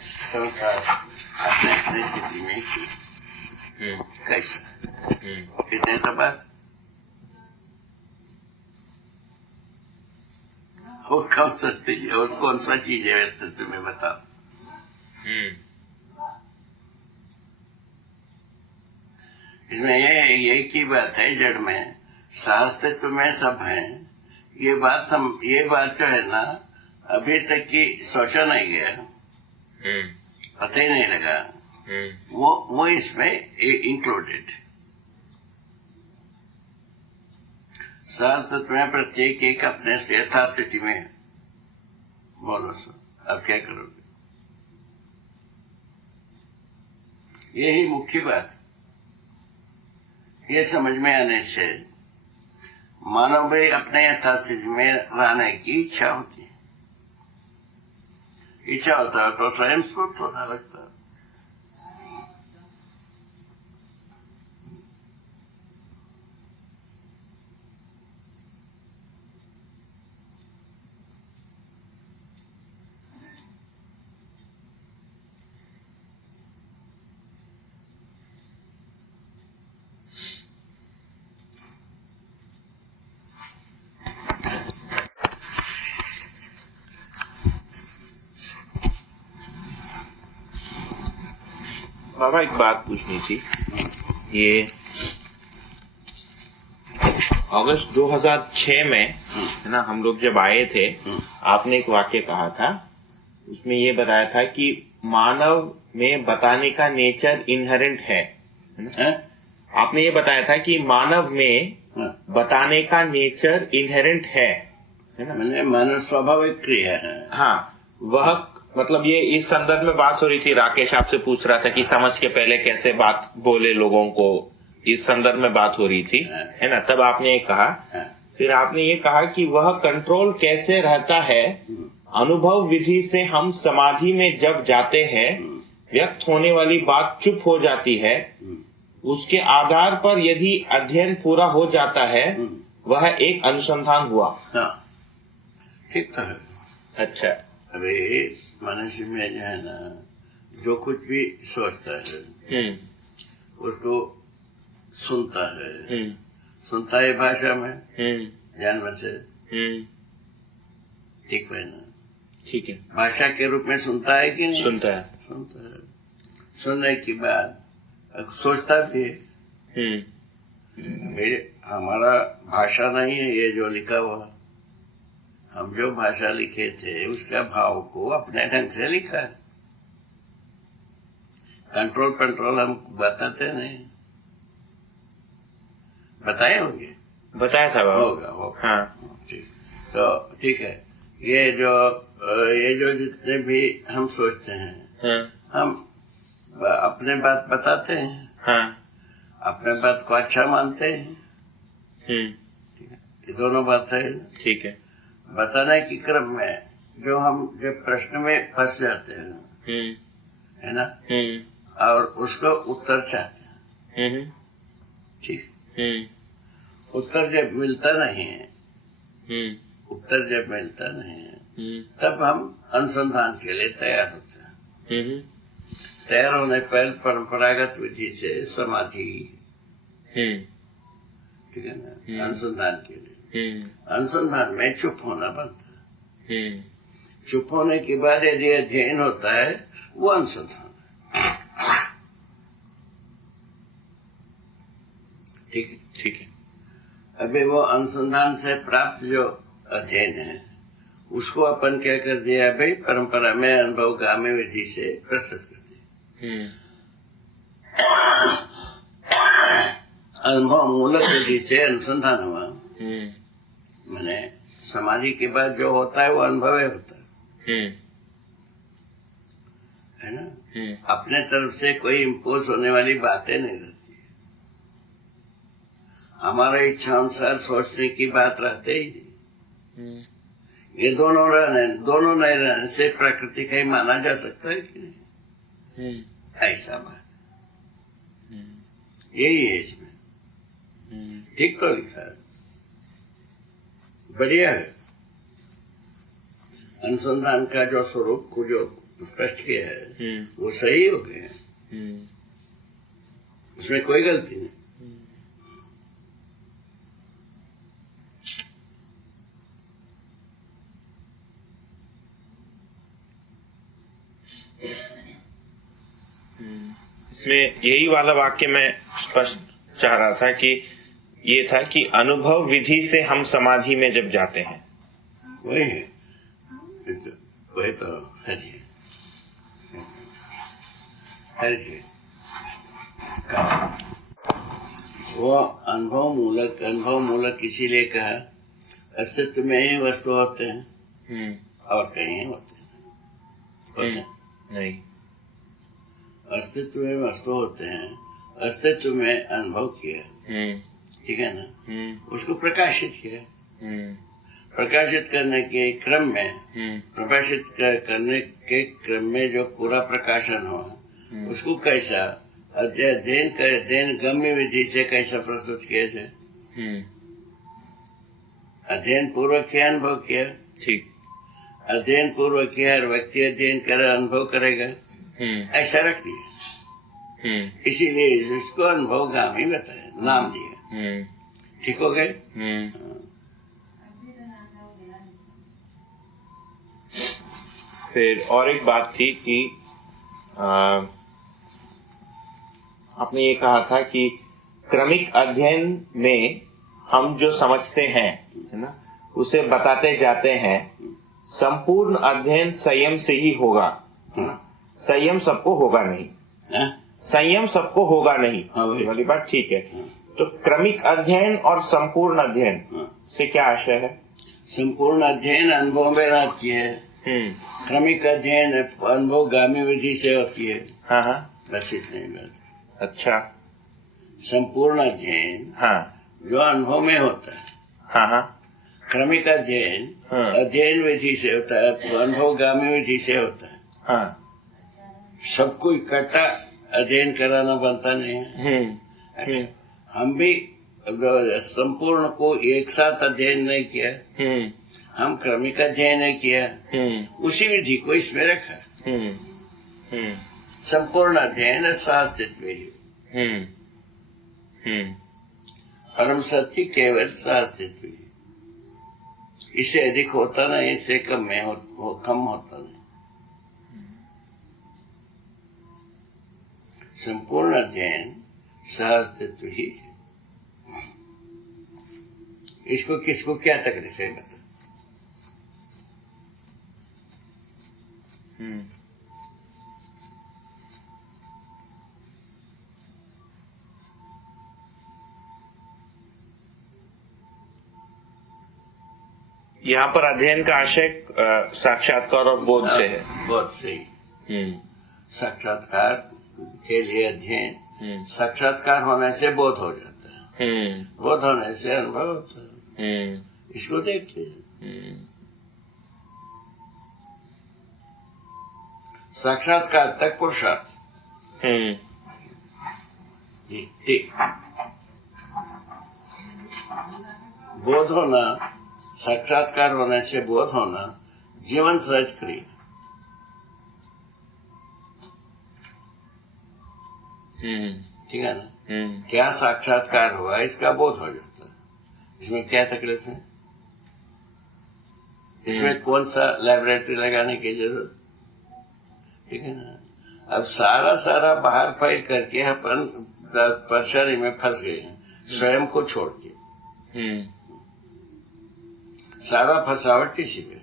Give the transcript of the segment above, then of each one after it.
संसार अपने स्थिति में की कैसा इतने तो बात। और कौन सा स्थिति और कौन सा चीज है अस्तित्व में बताओ। इसमें ये की बात है, जड़ में शास्त्रित्व में सब है। ये बात जो है ना, अभी तक की सोचा नहीं गया, पता ही नहीं लगा। वो इसमें इंक्लूडेड। शास्त्रित्व में प्रत्येक एक अपने यथास्थिति में। बोलो सर, अब क्या करोगे? यही मुख्य बात। ये समझ में आने से मानव भाई अपने यथास्थिति में रहने की इच्छा होती है। इच्छा होता है तो स्वयं स्फूर्त होने लगता है। बाबा एक बात पूछनी थी। ये अगस्त 2006 में है ना, हम लोग जब आए थे, आपने एक वाक्य कहा था, उसमें ये बताया था कि मानव में बताने का नेचर इनहेरेंट है ना? आपने ये बताया था कि मानव में बताने का नेचर इनहेरेंट है ना? मैंने मानव स्वाभाविक क्रिया है। हाँ, वह मतलब ये इस संदर्भ में बात हो रही थी। राकेश आपसे पूछ रहा था कि समझ के पहले कैसे बात बोले लोगों को, इस संदर्भ में बात हो रही थी, है ना? तब आपने ये कहा, फिर आपने ये कहा कि वह कंट्रोल कैसे रहता है। अनुभव विधि से हम समाधि में जब जाते हैं, व्यक्त होने वाली बात चुप हो जाती है। उसके आधार पर यदि अध्ययन पूरा हो जाता है, वह एक अनुसंधान हुआ। ठीक है। अच्छा, अभी मनुष्य में जो है ना, जो कुछ भी सोचता है उसको सुनता है। सुनता है भाषा में, जन्म से। ठीक है ना? ठीक है। भाषा के रूप में सुनता है कि नहीं? सुनता है। सुनता है। सुनने के बाद सोचता भी है। हमारा भाषा नहीं है ये जो लिखा हुआ। हम जो भाषा लिखे थे उसका भाव को अपने ढंग से लिखा है। कंट्रोल हम बताते नहीं। बताए होंगे? बताया था बाबा। होगा। हाँ, ठीक। तो ठीक है। ये जो जितने भी हम सोचते हैं, हम अपने बात बताते हैं। अपने बात को अच्छा मानते हैं। ठीक है, ये दोनों बात सही। ठीक है। बताने के क्रम में जो हम जब प्रश्न में फंस जाते हैं, है ना, और उसको उत्तर चाहते हैं। ठीक। उत्तर जब मिलता नहीं है, तब हम अनुसंधान के लिए तैयार होते हैं। तैयार होने पर परंपरागत विधि से समाधि, ठीक है ना, अनुसंधान के लिए। अनुसंधान में चुप होना बनता है। चुप होने के बाद यदि अध्ययन होता है, वो अनुसंधान है। ठीक है। ठीक है। अभी वो अनुसंधान से प्राप्त जो अध्ययन है, उसको अपन क्या कर दिया भाई, परंपरा में अनुभवगामी विधि से प्रस्तुत कर दिया। अनुभव मूलक विधि से अनुसंधान हुआ। मैंने समाधि के बाद जो होता है वो अनुभव होता है ना। अपने तरफ से कोई इम्पोज होने वाली बातें नहीं रहती। हमारे इच्छा अनुसार सोचने की बात रहते ही नहीं। ये दोनों नहीं रहने से प्रकृति का ही माना जा सकता है कि नहीं? ऐसा बात यही है इसमें। ठीक तो लिखा है, बढ़िया है। अनुसंधान का जो स्वरूप को जो स्पष्ट किया है, वो सही हो गए, उसमें कोई गलती नहीं। इसमें यही वाला वाक्य मैं स्पष्ट चाह रहा था कि ये था कि अनुभव विधि से हम समाधि में जब जाते हैं, वही तो सही है। वो अनुभव मूलक इसीलिए कहा, अस्तित्व में ही वस्तु होते हैं और कहीं होते हैं नहीं। अस्तित्व में वस्तु होते हैं, अस्तित्व में अनुभव किया, ठीक है ना, उसको प्रकाशित किया, प्रकाशित करने के क्रम में, प्रकाशित करने के क्रम में जो पूरा प्रकाशन हुआ, उसको कैसा अध्ययन गम्य विधि से कैसा प्रस्तुत किया जाए। अध्ययन पूर्वक किया, अनुभव किया, ठीक। अध्ययन पूर्वक किया, हर व्यक्ति अध्ययन करे, अनुभव करेगा, ऐसा रख दिया। इसीलिए इसको अनुभवगामी बताया, नाम दिया। ठीक हो गए। फिर और एक बात थी कि आपने ये कहा था कि क्रमिक अध्ययन में हम जो समझते हैं, है ना, उसे बताते जाते हैं। संपूर्ण अध्ययन संयम से ही होगा, संयम सबको होगा नहीं, संयम सबको होगा नहीं, वाली बात ठीक है। तो क्रमिक अध्ययन और संपूर्ण अध्ययन से क्या आशय है? संपूर्ण अध्ययन अनुभव में रहती है, क्रमिक अध्ययन अनुभवगामी विधि से होती है। बस इतनी बात। अच्छा। संपूर्ण अध्ययन जो अनुभव में होता है, क्रमिक अध्ययन अध्ययन विधि से होता है, अनुभवगामी विधि से होता है। सबको इकट्ठा अध्ययन कराना बनता नहीं है। अच्छा, हम भी संपूर्ण को एक साथ अध्ययन नहीं किया, हम क्रमिक अध्ययन नहीं किया, उसी विधि को इसमें रखा। संपूर्ण अध्ययन सहअस्तित्व ही, परम सत्य केवल सहअस्तित्व ही, इससे अधिक होता नहीं, इससे कम होता नहीं। संपूर्ण अध्ययन सहअस्तित्व ही। इसको किसको क्या तकलीफ है बता। यहाँ पर अध्ययन का आशय साक्षात्कार और बोध से है। बोध से ही। साक्षात्कार के लिए अध्ययन, साक्षात्कार होने से बोध हो जाता है, बोध होने से अनुभव होता है। इसको देख लीजिए। साक्षात्कार तक पुरुषार्थ। ठीक। बोध होना, साक्षात्कार होने से बोध होना जीवन सहज क्रिया। ठीक है ना। क्या साक्षात्कार हुआ इसका बोध हो जाता है, इसमें क्या तकलीफ है? इसमें कौन सा लैबोरेटरी लगाने की जरूरत, ठीक है ना। अब सारा बाहर फैल करके अपन परेशानी में फंस गए हैं, स्वयं को छोड़ के। सारा फंसावट किसी पे।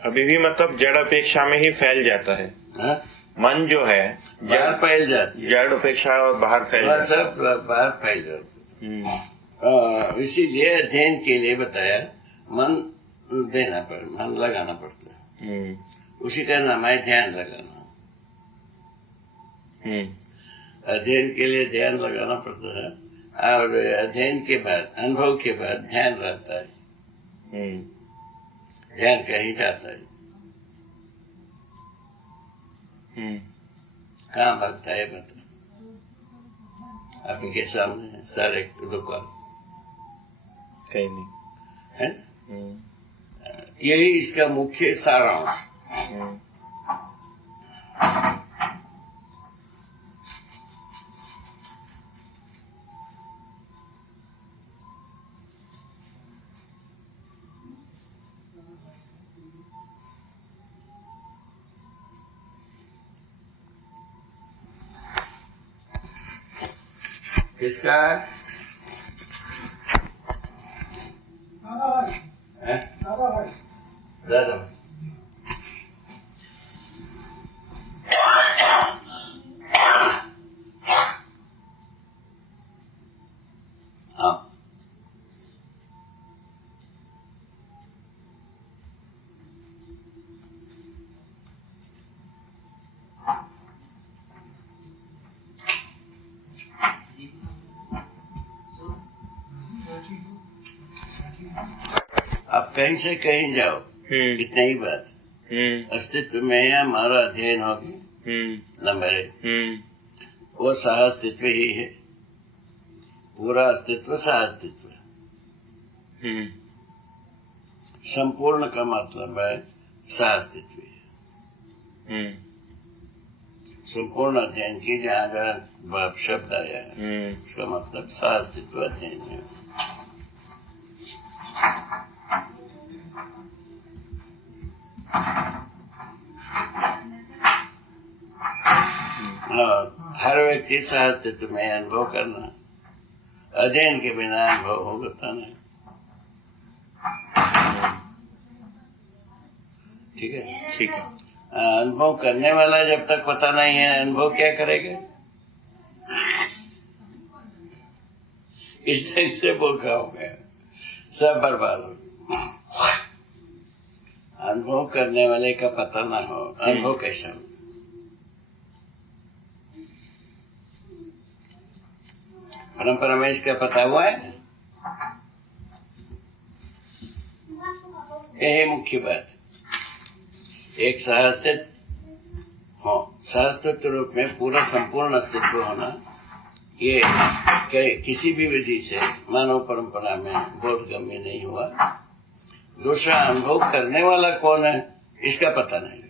अभी भी मतलब जड़ अपेक्षा में ही फैल जाता है। मन जो है बाहर फैल जाती है, जड़ अपेक्षा और बाहर फैल जाता है, सब बाहर फैल जाता है। इसीलिए अध्ययन के लिए बताया मन देना पड़ता, मन लगाना पड़ता है। उसी का नाम है ध्यान लगाना। अध्ययन के लिए ध्यान लगाना पड़ता है, और अध्ययन के बाद, अनुभव के बाद ध्यान रहता है। ध्यान कहीं जाता है, कहाँ भागता है बता। आप के सामने है सारे दुकान, कहीं नहीं। है। यही इसका मुख्य सारांश। किसका है? दादा भाई। हाँ, आप कहीं से कहीं जाओ, इतना ही बात। अस्तित्व में हमारा अध्ययन होगी। नंबर 1, वो सह-अस्तित्व ही है। पूरा अस्तित्व सह-अस्तित्व। संपूर्ण का मतलब है सह-अस्तित्व। संपूर्ण अध्ययन की जहाँ जहाँ शब्द आया है उसका मतलब सह-अस्तित्व अध्ययन है। हर व्यक्ति सह-अस्तित्व में अनुभव करना, अध्ययन के बिना अनुभव होता नहीं। ठीक है, ठीक है। अनुभव करने वाला जब तक पता नहीं है, अनुभव क्या करेगा? इस ढंग से भूखा हो गया, सब बर्बाद हो गया। अनुभव करने वाले का पता ना हो, अनुभव कैसा हो? परंपरा में इसका पता हुआ है। यही मुख्य बात। एक सह-अस्तित्व हो, सह-अस्तित्व रूप में पूरा संपूर्ण अस्तित्व होना, ये किसी भी विधि से मानव परंपरा में बोधगम्य नहीं हुआ। दूसरा, अनुभव करने वाला कौन है इसका पता नहीं लगा।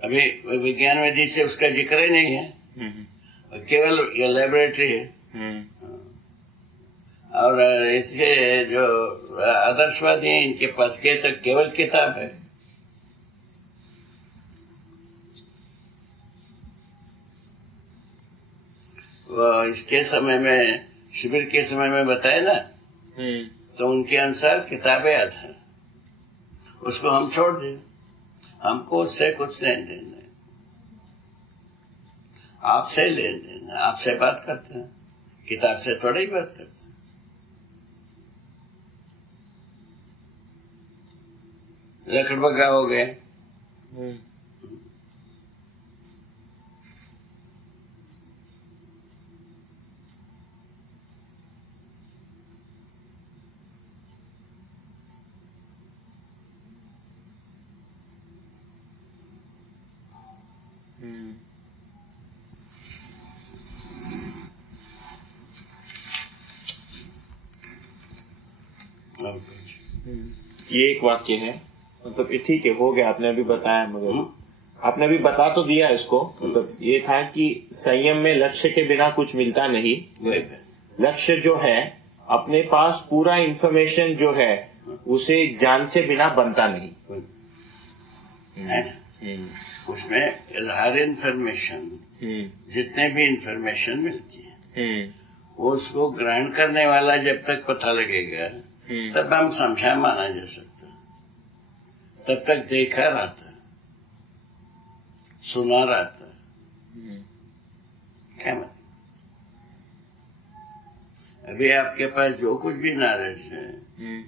अभी विज्ञान विधि से उसका जिक्र ही नहीं है, केवल ये लैबोरेटरी है। और इसके जो आदर्शवादी हैं इनके पास केवल किताब है। वो इसके समय में, शिविर के समय में बताए ना, तो उनके अनुसार किताबें आधार, उसको हम छोड़ दें, हमको उससे कुछ लेन देन नहीं। आपसे लेन देन, आपसे बात करते हैं, किताब से थोड़ी ही बात करते हैं। लकड़बग्गा हो गए। ये एक वाक्य है, मतलब ठीक है, हो गया, आपने अभी बताया, मगर आपने अभी बता तो दिया इसको। मतलब ये था कि संयम में लक्ष्य के बिना कुछ मिलता नहीं। लक्ष्य जो है, अपने पास पूरा इंफॉर्मेशन जो है उसे ज्ञान से बिना बनता नहीं है। उसमें हर इंफॉर्मेशन, जितने भी इंफॉर्मेशन मिलती है, उसको ग्रहण करने वाला जब तक पता लगेगा तब हम समझा माना जा सकता। तब तक देखा रहता, सुना रहता। क्या मतलब? अभी आपके पास जो कुछ भी नॉलेज है,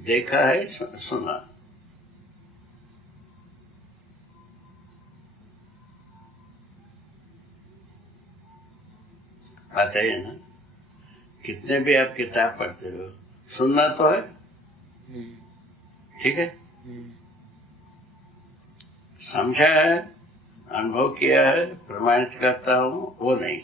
देखा है, सुना। बात है ना, कितने भी आप किताब पढ़ते हो, सुनना तो है, ठीक है, समझा है, अनुभव किया है, प्रमाणित करता हूं, वो नहीं।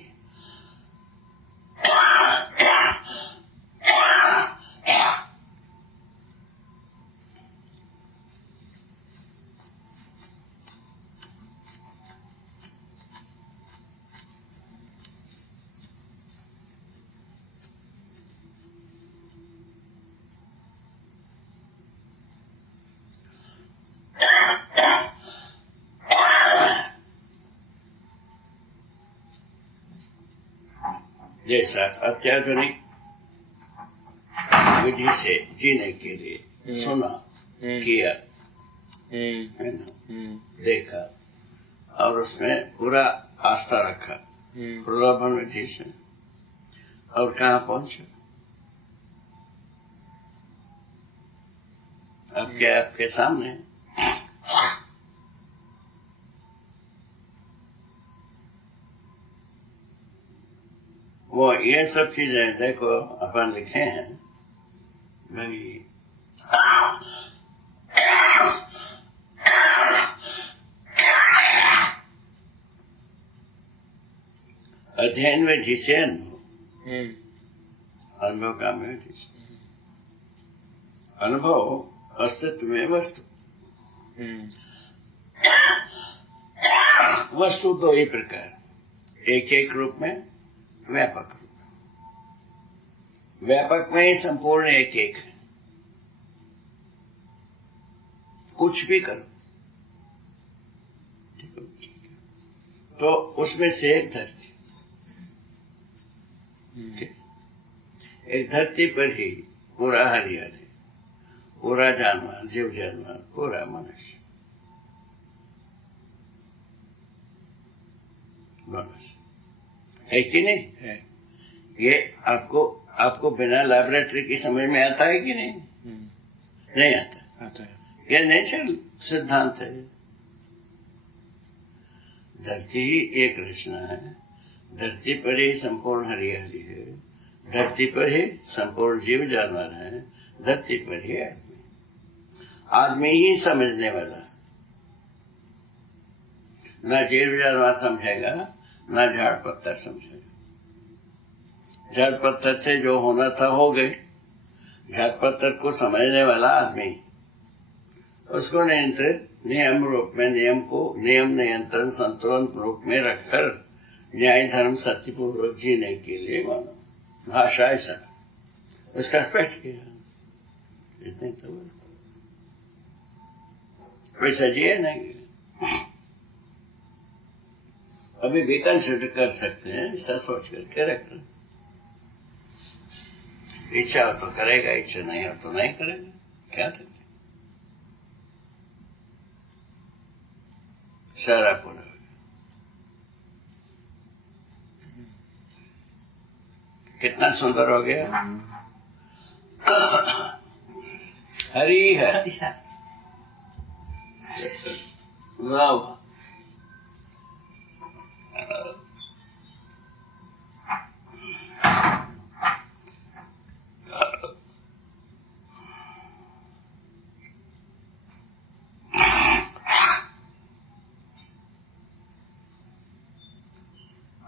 जैसा अत्याधुनिक विधि से जीने के लिए सुना, किया, है ना, देखा और उसमें पूरा आस्था रखा प्रलोभन विधि से, और कहाँ पहुंचे? अब क्या आपके सामने? वो ये सब चीजें देखो अपन लिखे हैं भाई, अध्ययन में जिसे अनुभव का में जिसे अनुभव अस्तित्व में वस्तु, वस्तु दो ही प्रकार, एक एक रूप में, व्यापक रूप। व्यापक में संपूर्ण एक एक है, कुछ भी करो तो उसमें से एक धरती, एक धरती पर ही पूरा हरियाली, पूरा जानवर, जीव जानवर, पूरा मनुष्य, है कि नहीं है? ये आपको बिना लैबोरेटरी की समझ में आता है कि नहीं? नहीं आता है। ये नेचुरल सिद्धांत है। धरती ही एक रचना है, धरती पर ही संपूर्ण हरियाली है, धरती पर ही संपूर्ण जीव जानवर है, धरती पर ही आदमी ही समझने वाला, न जीव जानवर समझेगा, न झाड़ पत्थर समझेगा। झाड़ पत्थर से जो होना था हो गए, झाड़ पत्थर को समझने वाला आदमी उसको नियंत्रित नियम रूप में, नियम को नियम नियंत्रण संतुलन रूप में रखकर न्याय धर्म सत्यपूर्वक जीने के लिए मानो भाषा ऐसा उसका स्पष्ट किया। इतने तो वैसा जिए नहीं, अभी भी कंसिडर कर सकते हैं, ऐसा सोच करके रखना। इच्छा हो तो करेगा, इच्छा नहीं हो तो नहीं करेगा, क्या था सारा पूरा। कितना सुंदर हो गया। हरी है, वाह।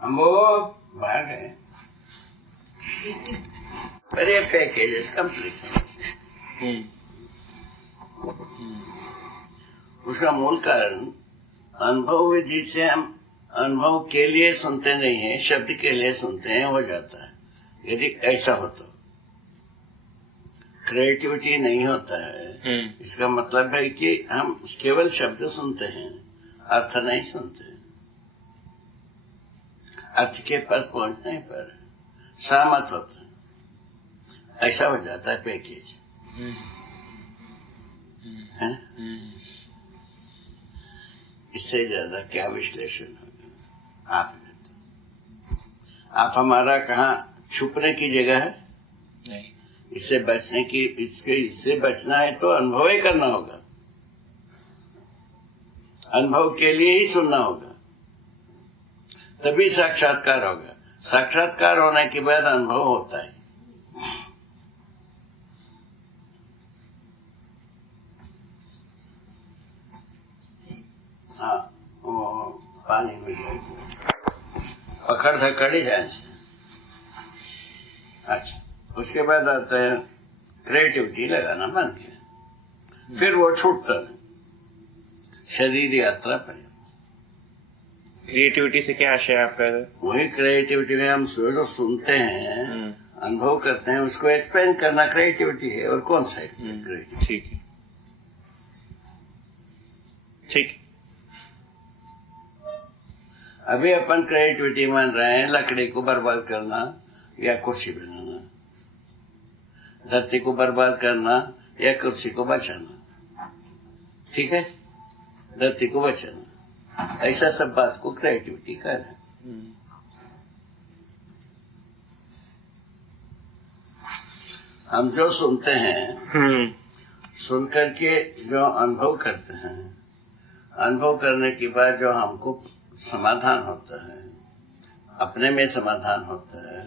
हम वो बाहर गए, अरे पैकेज कंप्लीट। उसका मूल कारण अनुभव विधि से हम अनुभव के लिए सुनते नहीं है, शब्द के लिए सुनते हैं, हो जाता है। यदि ऐसा हो तो क्रिएटिविटी नहीं होता है। इसका मतलब है कि हम केवल शब्द सुनते हैं, अर्थ नहीं सुनते। अर्थ के पास पहुंचने पर सहमत होता है, ऐसा हो जाता है पैकेज। इससे ज्यादा क्या विश्लेषण होगा? आप हमारा कहाँ छुपने की जगह है? नहीं। इससे बचने की, इससे बचना है तो अनुभव ही करना होगा, अनुभव के लिए ही सुनना होगा, तभी साक्षात्कार होगा। साक्षात्कार होने के बाद अनुभव होता है। हाँ, वो पानी में पकड़ धकड़ी है। अच्छा, उसके बाद आता है क्रिएटिविटी लगाना बन गया, फिर वो छूटता है शरीर यात्रा पर। क्रिएटिविटी से क्या आशय है आपका? वही क्रिएटिविटी में हम जो सुनते हैं, अनुभव करते हैं, उसको एक्सप्लेन करना क्रिएटिविटी है। और कौन सा है क्रिएटिविटी? ठीक है, ठीक। अभी अपन क्रिएटिविटी मान रहे हैं लकड़ी को बर्बाद करना, या कुर्सी बनाना, धरती को बर्बाद करना या कुर्सी को बचाना। ठीक है, धरती को बचाना, ऐसा सब बात को क्रिएटिविटी कर है। हम जो सुनते हैं, सुन करके जो अनुभव करते हैं, अनुभव करने के बाद जो हमको समाधान होता है, अपने में समाधान होता है,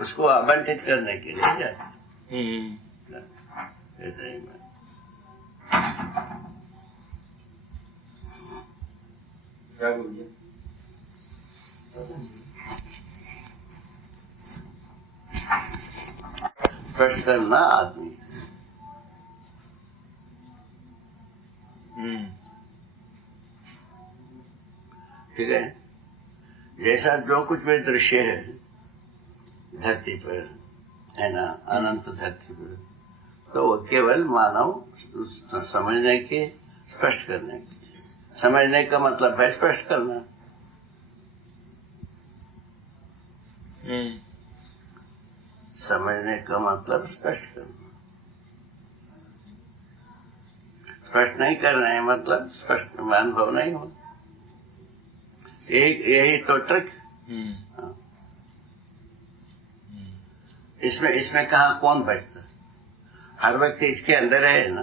उसको आवंटित करने के लिए जाते हैं। क्या बोलिए? स्पष्ट करना आदमी। ठीक है, जैसा जो कुछ भी दृश्य है धरती पर, है ना, अनंत धरती पर, तो वो केवल मानव समझने के, स्पष्ट करने के। समझने का मतलब है स्पष्ट करना। समझने का मतलब स्पष्ट करना। स्पष्ट नहीं कर रहे हैं मतलब स्पष्ट अनुभव नहीं हो। यही तो ट्रिक। इसमें कहाँ कौन बचता? हर व्यक्ति इसके अंदर है ना।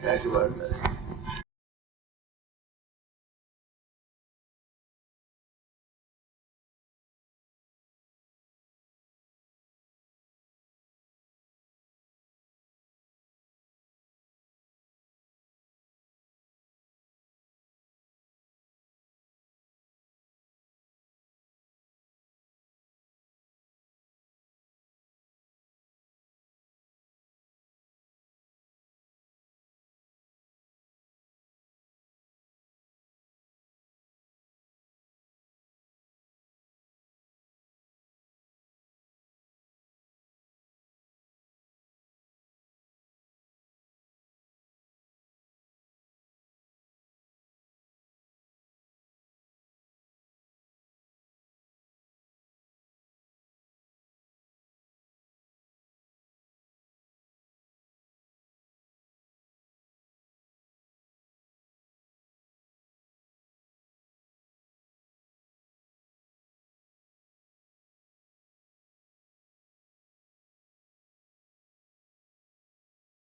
क्या की बात है?